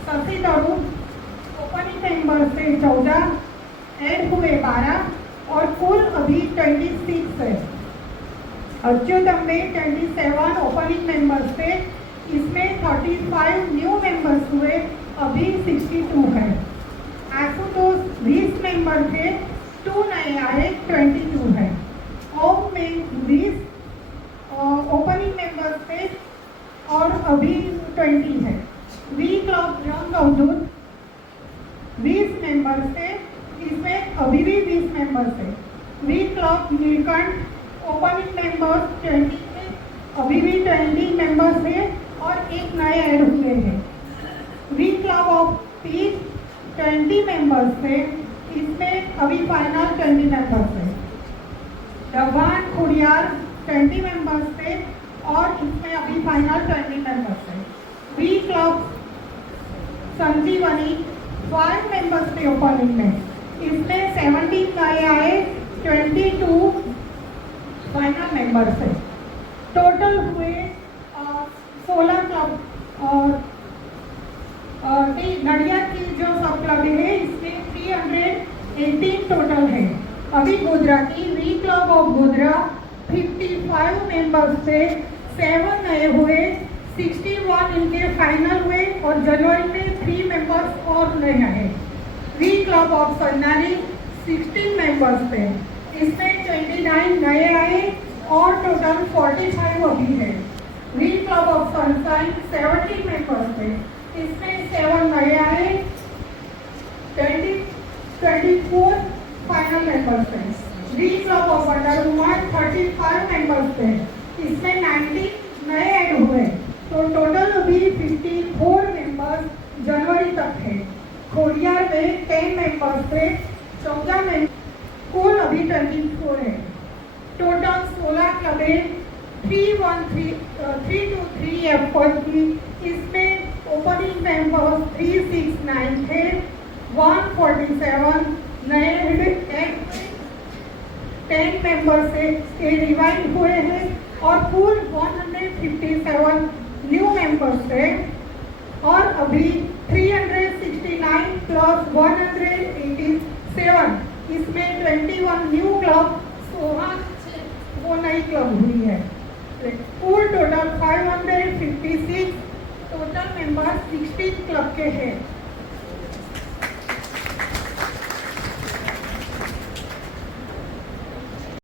Sassi Tarun opening members थे 14, ऐड हुए 12 और कुल अभी 26 है। अच्युतम में 27 ओपनिंग मेंबर्स थे, इसमें 35 न्यू मेंबर्स हुए, अभी 62 है। आशुतोष 20 मेंबर थे, 2 नए आए, 22 है। ओम में 20 ओपनिंग मेंबर्स थे और अभी 20 है। वी क्लब रंग अवधूत 20 मेंबर्स थे, इसमें अभी भी 20 मेंबर्स है। V club Neelkanth opening members 20 थे, अभी भी 20 मेंबर्स है और एक नए ऐड हुए हैं। V club of peace 20 members थे, इसमें अभी फाइनल 20 मेंबर्स है। डबान खुड़ियार 20 मेंबर्स थे और इसमें अभी फाइनल 20 मेंबर्स है। वी क्लब संजीवनी 5 मेंबर्स थे ओपनिंग में, इसमें 17 नए आए, 22 फाइनल मेंबर्स है। टोटल हुए 16 क्लब और नडियाद की जो सब क्लब है इसमें 318 टोटल है। अभी गोधरा की V club of Godhra 55 members थे, 7 नए हुए, 61 इनके फाइनल हुए और जनवरी में 3 मेंबर्स और नए आए। वी क्लब ऑफ सन्नारी 16 मेंबर्स थे, इसमें 29 नए आए और टोटल 45 अभी है। V club of sunshine 70 members थे, इसमें 7 नए आए, 24 फाइनल मेंबर्स थे। V club of wonder woman 35 members थे, इसमें 90 नए ऐड हुए, तो टोटल अभी 54 मेंबर्स जनवरी तक है। खोडियार में 10 मेंबर्स थे, 14 में कुल अभी 24 है। टोटल 16 क्लबें 323 F1 की, इसमें ओपनिंग मेंबर्स 369 थे, 147 नए 10 मेंबर्स से रिवाइव हुए हैं और कुल 157 न्यू मेंबर्स थे और अभी 369 प्लस 187, इसमें 21 न्यू क्लब, 16 वो नई क्लब हुई है। कुल टोटल 556 टोटल मेंबर्स 16 क्लब के हैं।